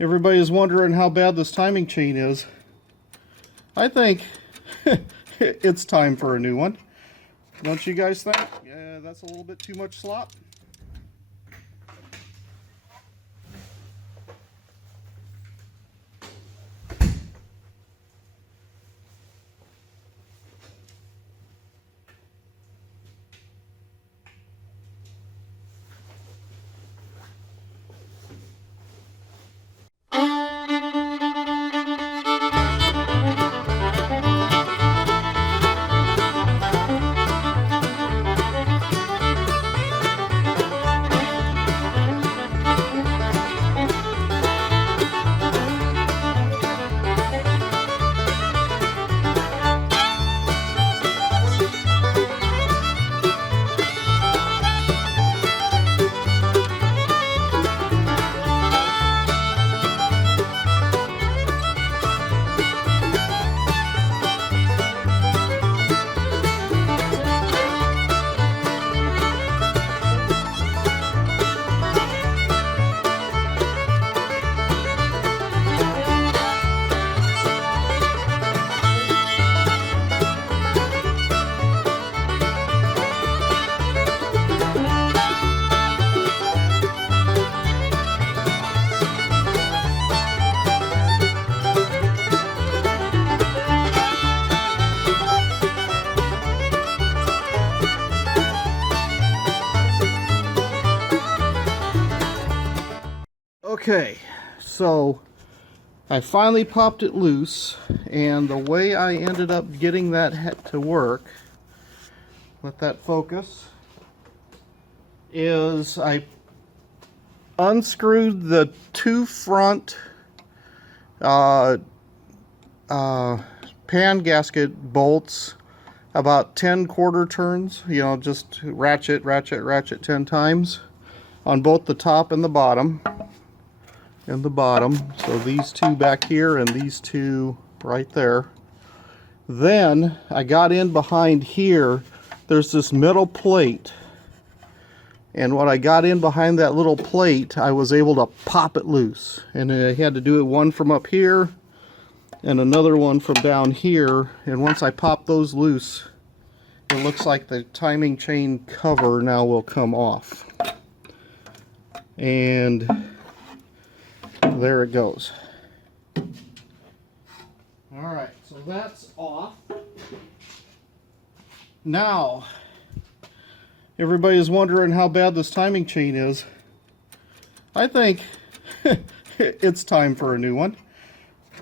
Everybody's wondering how bad this timing chain is. I think it's time for a new one. Don't you guys think? Yeah, that's a little bit too much slop. Okay, so I finally popped it loose, and the way I ended up getting that to work, let that focus, is I unscrewed the two front pan gasket bolts about 10 quarter turns, just ratchet 10 times on both the top and the bottom. So these two back here and these two right there. Then I got in behind here. There's this metal plate, and when I got in behind that little plate, I was able to pop it loose, and I had to do it one from up here and another one from down here. And once I pop those loose, it looks like the timing chain cover now will come off, and there it goes. Alright, so that's off. Now, everybody's wondering how bad this timing chain is. I think it's time for a new one.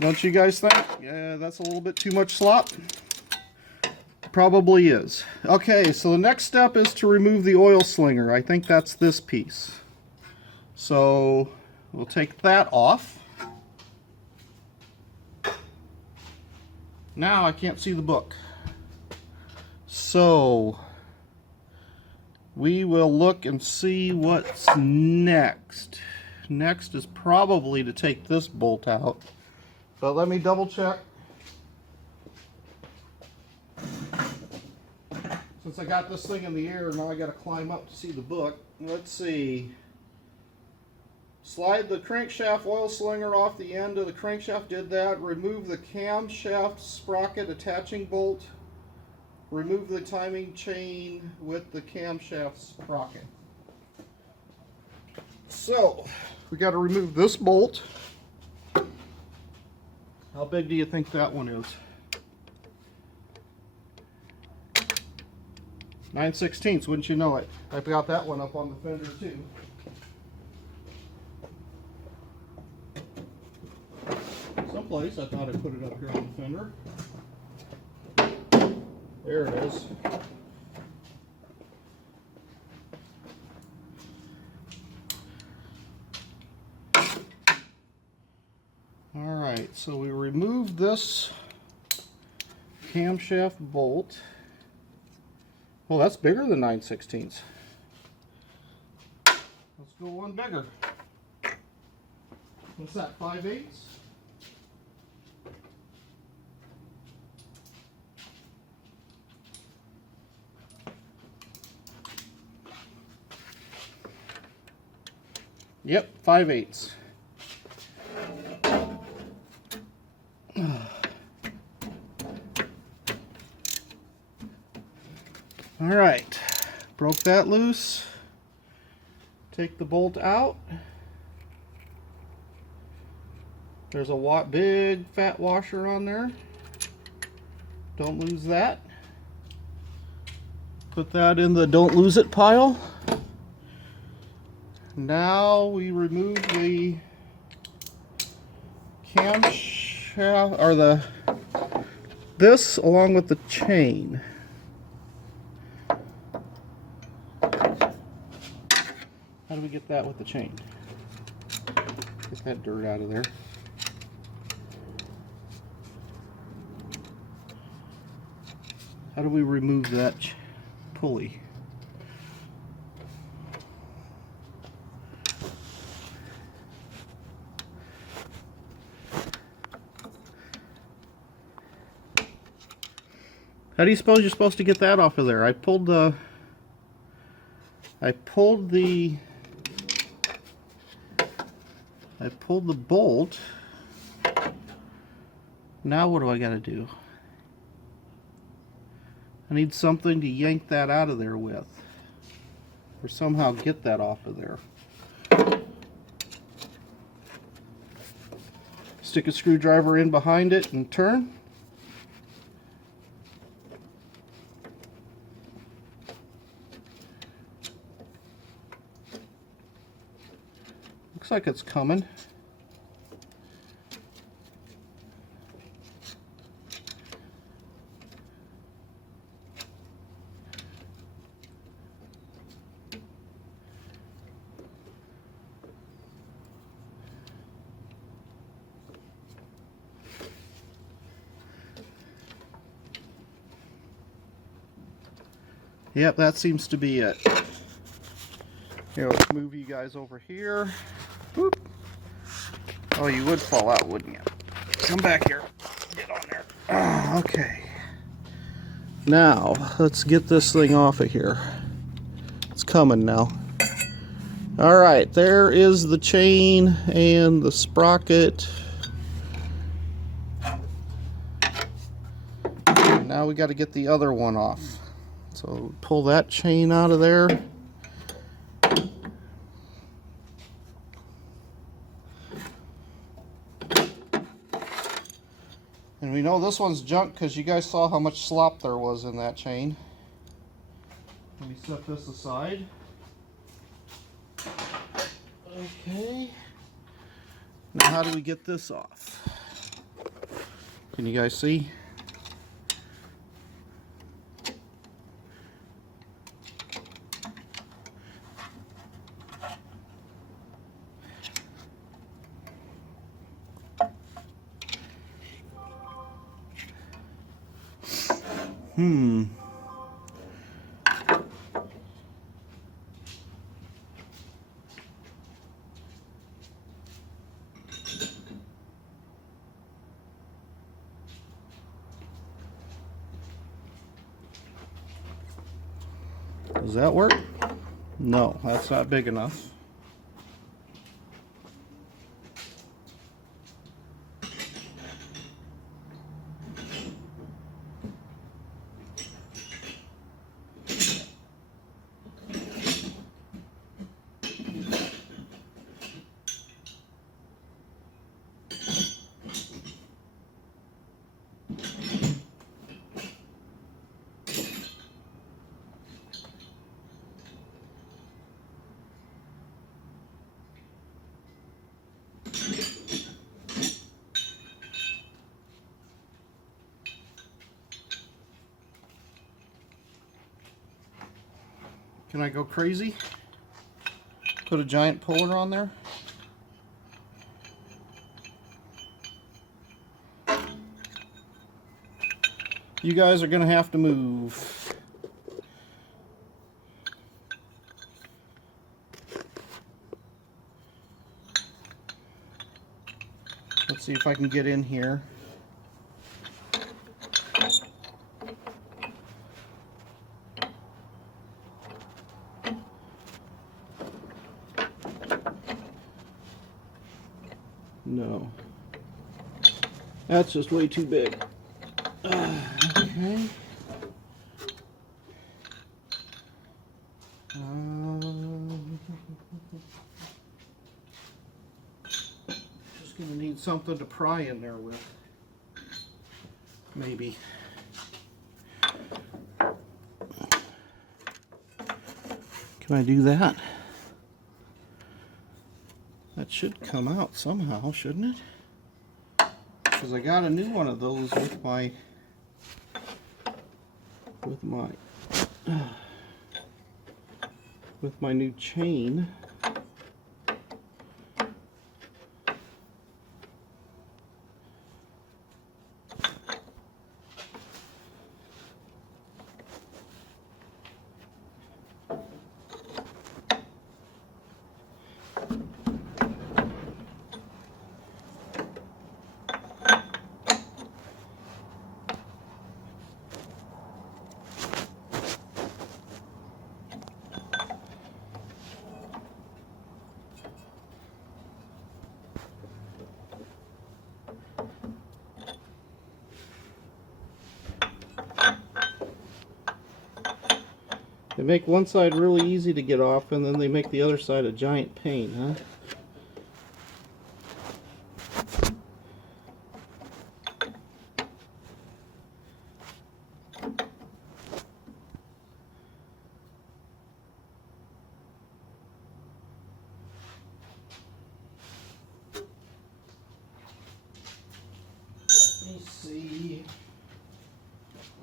Don't you guys think? Yeah, that's a little bit too much slop. Probably is. Okay, so the next step is to remove the oil slinger. I think that's this piece. So we'll take that off. Now I can't see the book. So we will look and see what's next. Next is probably to take this bolt out. But let me double check. Since I got this thing in the air, now I got to climb up to see the book. Let's see. Slide the crankshaft oil slinger off the end of the crankshaft. Did that. Remove the camshaft sprocket attaching bolt. Remove the timing chain with the camshaft sprocket. So, we got to remove this bolt. How big do you think that one is? 9/16, wouldn't you know it? I've got that one up on the fender too. Someplace I thought I put it up here on the fender. There it is. Alright, so we removed this camshaft bolt. Well, that's bigger than 9/16. Let's go one bigger. What's that, 5/8? Yep, 5/8. All right, broke that loose. Take the bolt out. There's a big fat washer on there. Don't lose that. Put that in the don't lose it pile. Now we remove the camshaft, or this along with the chain. How do we get that with the chain? Get that dirt out of there. How do we remove that pulley? How do you suppose you're supposed to get that off of there? I pulled the bolt. Now what do I got to do? I need something to yank that out of there with, or somehow get that off of there. Stick a screwdriver in behind it and turn. Looks like it's coming. Yep, that seems to be it. Here, let's move you guys over here. Boop. Oh, you would fall out, wouldn't you? Come back here. Get on there. Oh, okay. Now, let's get this thing off of here. It's coming now. Alright, there is the chain and the sprocket. Now we got to get the other one off. So pull that chain out of there. And we know this one's junk because you guys saw how much slop there was in that chain. Let me set this aside. Okay. Now how do we get this off? Can you guys see? Does that work? No, that's not big enough. Can I go crazy? Put a giant puller on there? You guys are gonna have to move. Let's see if I can get in here. No. That's just way too big. Okay. Just gonna need something to pry in there with. Maybe. Can I do that? That should come out somehow, shouldn't it? Because I got a new one of those with my new chain. They make one side really easy to get off, and then they make the other side a giant pain, huh? Let me see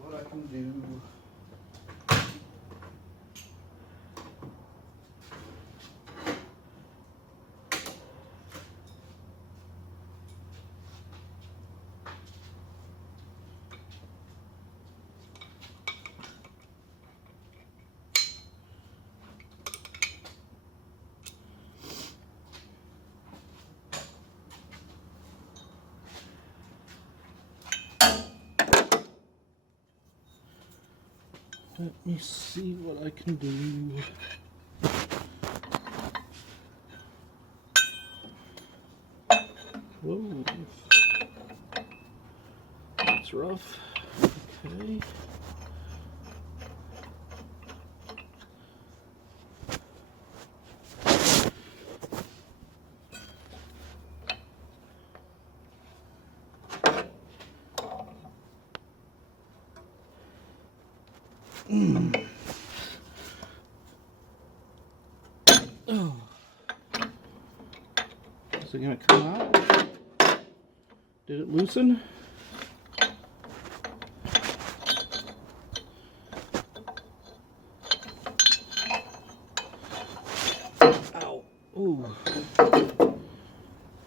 what I can do. Let me see what I can do. Whoa. That's rough. Okay. Oh. Is it going to come out? Did it loosen? Ow. Ooh.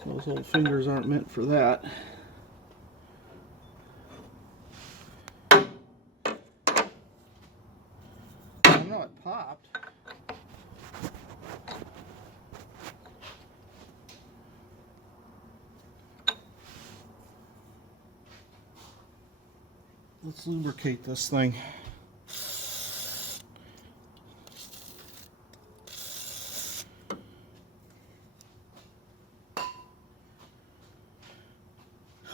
Those old fingers aren't meant for that. I know it popped. Let's lubricate this thing.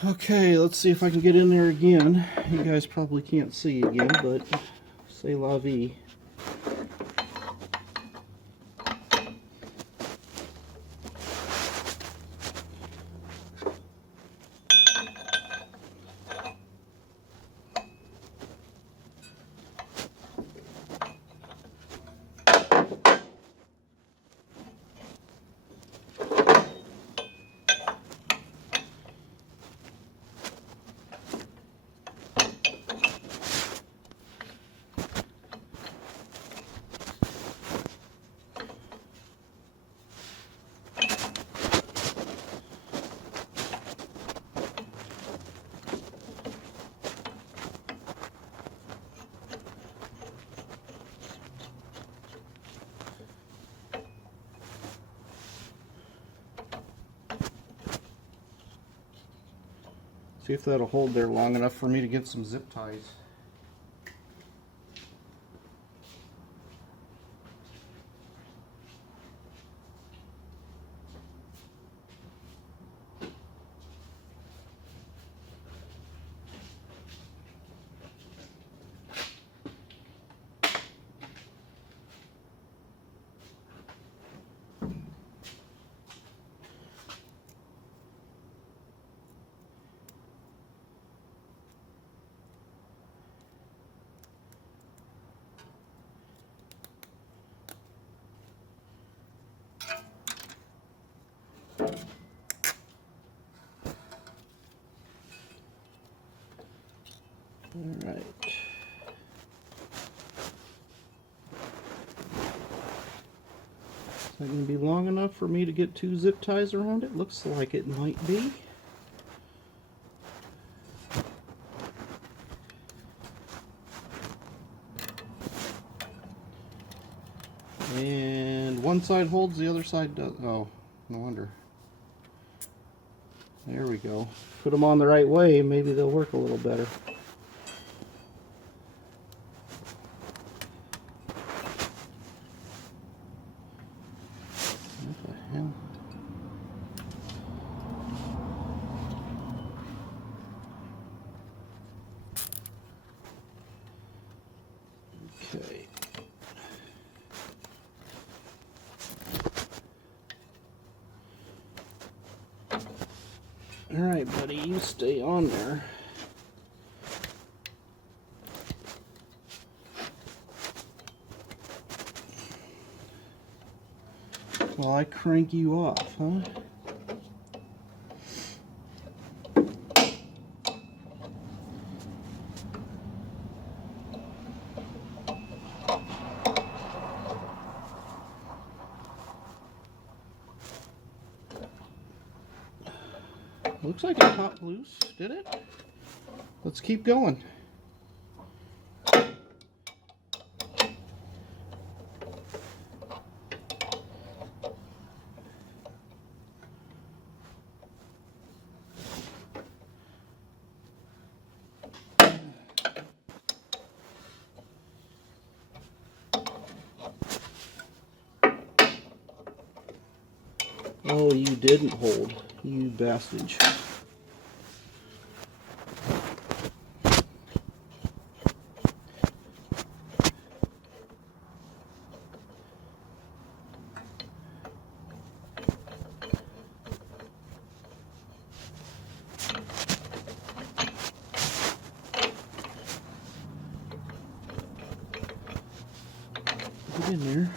Okay, let's see if I can get in there again. You guys probably can't see again, but c'est la vie. See if that'll hold there long enough for me to get some zip ties. All right. Is that going to be long enough for me to get 2 zip ties around it? Looks like it might be. And one side holds, the other side does. Oh, no wonder. There we go. Put them on the right way, maybe they'll work a little better. What the hell? Okay. All right, buddy, you stay on there. While I crank you off, huh? Looks like it popped loose, did it? Let's keep going. Oh, you didn't hold, you bastard. Get in there.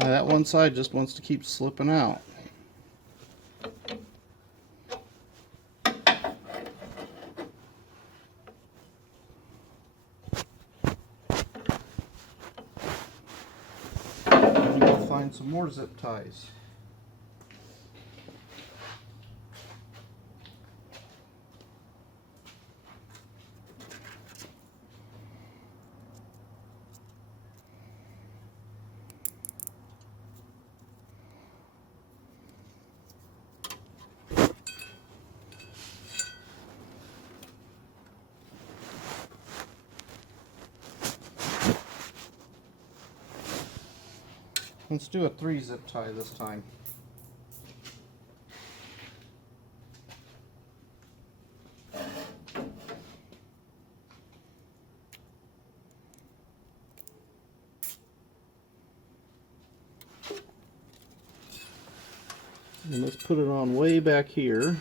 That one side just wants to keep slipping out. I'm going to find some more zip ties. Let's do a 3 zip tie this time. And let's put it on way back here.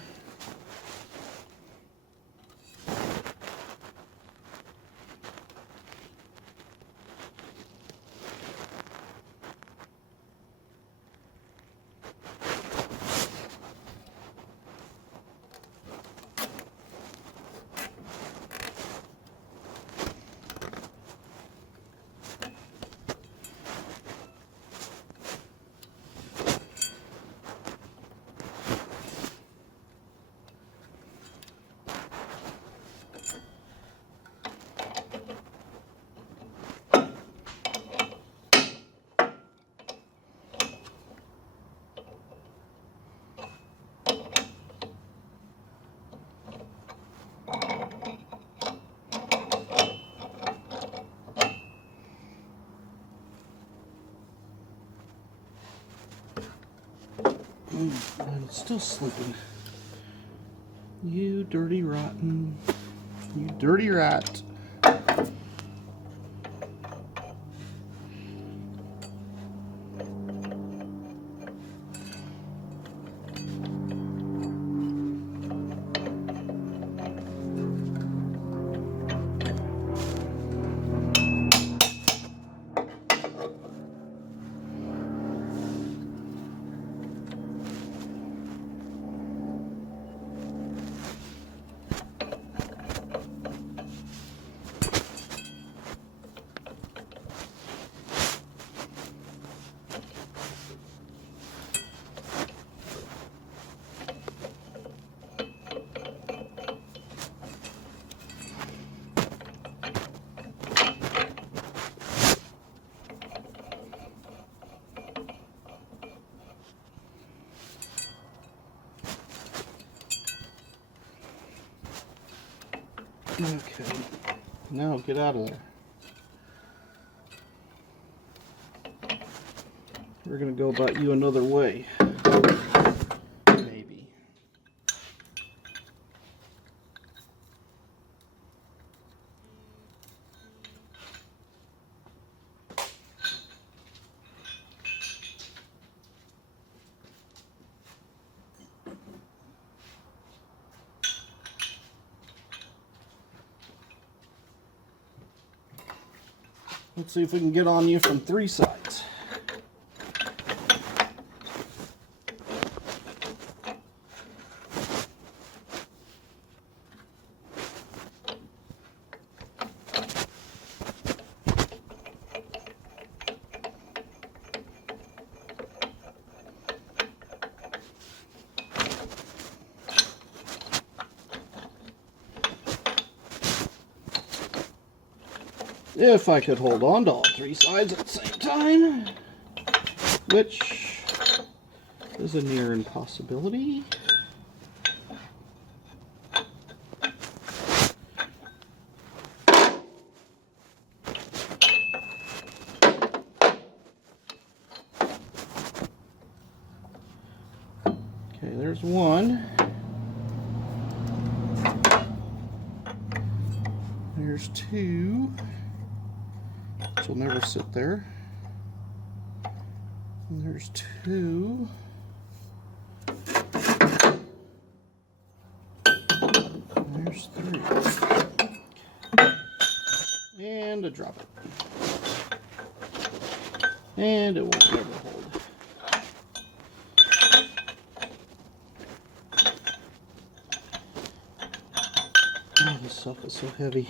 And it's still sleeping. You dirty rotten. You dirty rat. Okay, now get out of there. We're gonna go about you another way. Maybe. Let's see if we can get on you from 3 sides. If I could hold on to all 3 sides at the same time, which is a near impossibility. Okay, there's one. There's 2. Which will never sit there. And there's 2. And there's 3. And a drop it. And it won't ever hold. Oh, this stuff is so heavy.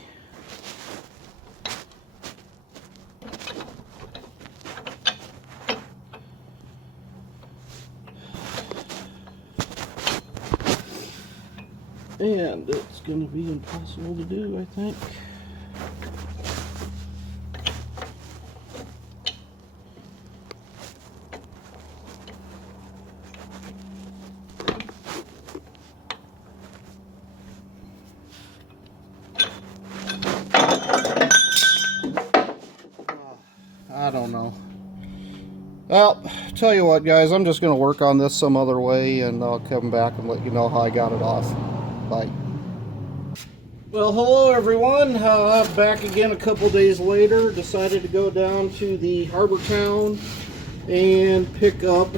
And it's going to be impossible to do, I think. I don't know. Well, tell you what, guys, I'm just going to work on this some other way, and I'll come back and let you know how I got it off. Bye. Well, hello everyone. Back again a couple days later. Decided to go down to the harbor town and pick up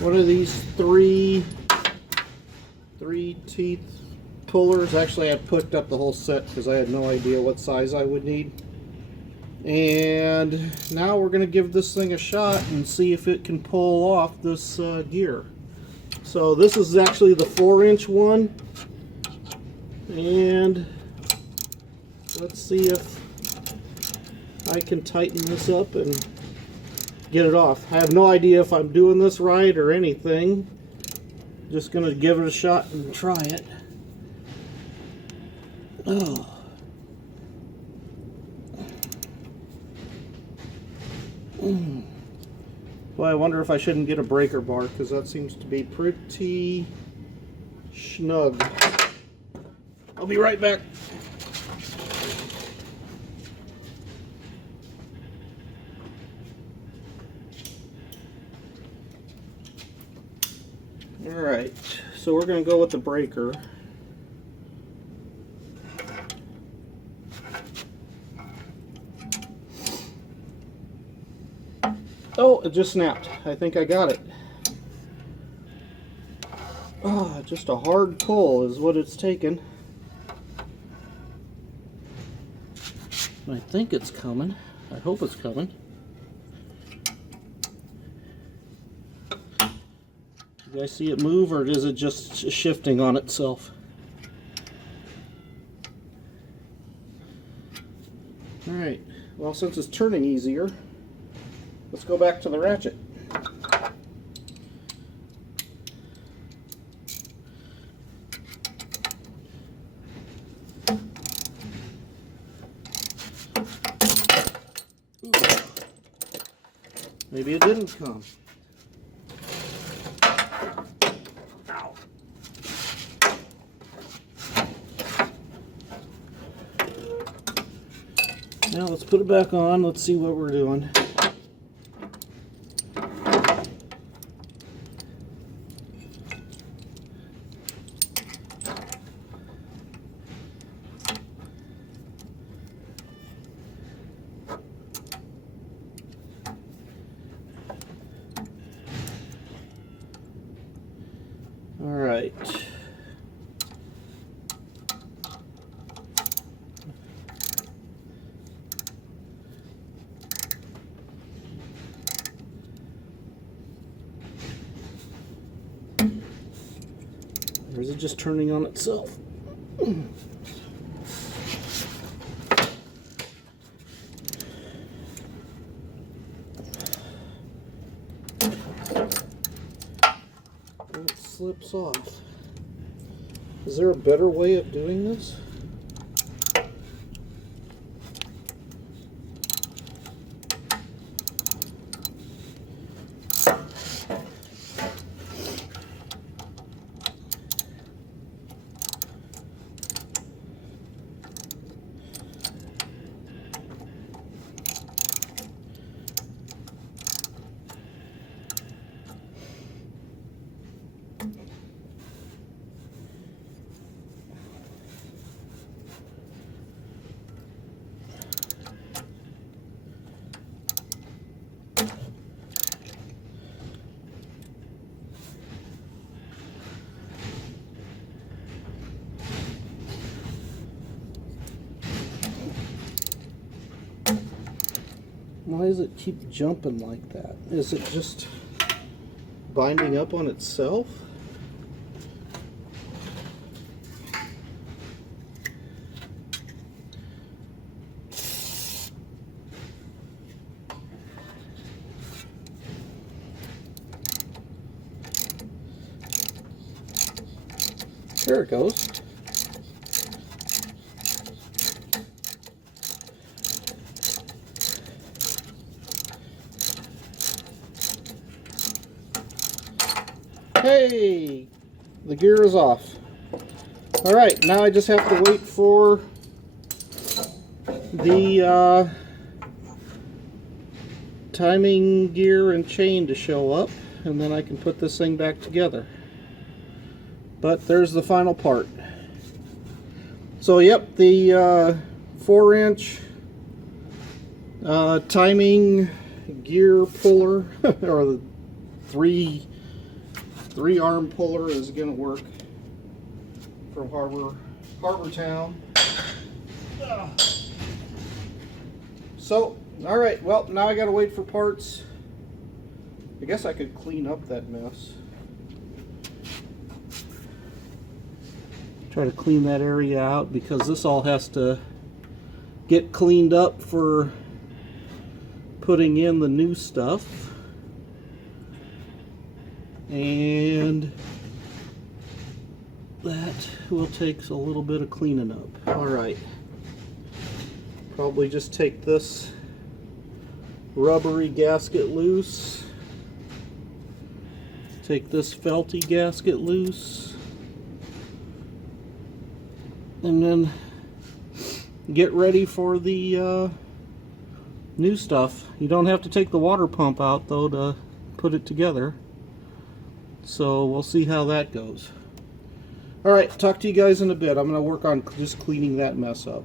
one of these three teeth pullers. Actually, I picked up the whole set because I had no idea what size I would need. And now we're going to give this thing a shot and see if it can pull off this gear. So this is actually the 4-inch one. And let's see if I can tighten this up and get it off. I have no idea if I'm doing this right or anything. Just going to give it a shot and try it. Oh. Well, I wonder if I shouldn't get a breaker bar, because that seems to be pretty snug. I'll be right back. Alright, so we're going to go with the breaker. Oh, it just snapped. I think I got it. Ah, just a hard pull is what it's taken. I think it's coming. I hope it's coming. You guys see it move, or is it just shifting on itself? Alright, well, since it's turning easier, let's go back to the ratchet. Ooh. Maybe it didn't come. Ow. Now let's put it back on. Let's see what we're doing. All right. Or is it just turning on itself? It slips off. Is there a better way of doing this? Why does it keep jumping like that? Is it just binding up on itself? There it goes. Hey, the gear is off. All right, now I just have to wait for the timing gear and chain to show up, and then I can put this thing back together. But there's the final part. So yep, the 4-inch timing gear puller, or the three arm puller, is going to work from Harbor Town. So, all right, well, now I got to wait for parts. I guess I could clean up that mess. Try to clean that area out, because this all has to get cleaned up for putting in the new stuff. And that will take a little bit of cleaning up. All right. Probably just take this rubbery gasket loose. Take this felty gasket loose. And then get ready for the new stuff. You don't have to take the water pump out though to put it together. So we'll see how that goes. Alright, talk to you guys in a bit. I'm going to work on just cleaning that mess up.